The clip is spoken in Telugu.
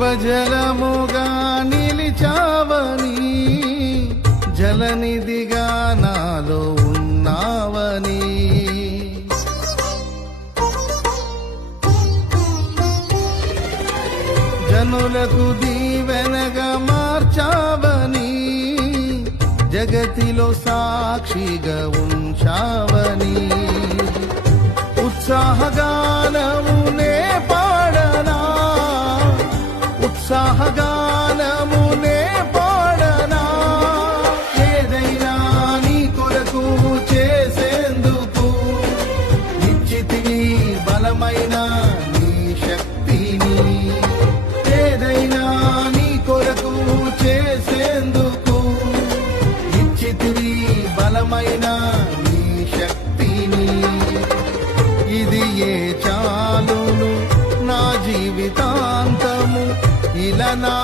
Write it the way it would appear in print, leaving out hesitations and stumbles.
జీవజలముగా నిలిచావని, జలనిధిగా నాలో ఉన్నావని, జనులకు దీవెనగా మార్చావని, జగతిలో సాక్షిగా ఉంచావని, ఉత్సాహగానమునే పాడనా, ఉత్సాహగానమునే పాడనా, ఏదైనా నీ కొరకు చేసేందుకు నిశ్చితివి బలమైన నీ శక్తిని, ఏదైనా నీ కొరకు చేసేందుకు నిశ్చితివి బలమైన నీ శక్తిని, ఇది ఏ చాలును నా జీవితాంతము ఇలా నా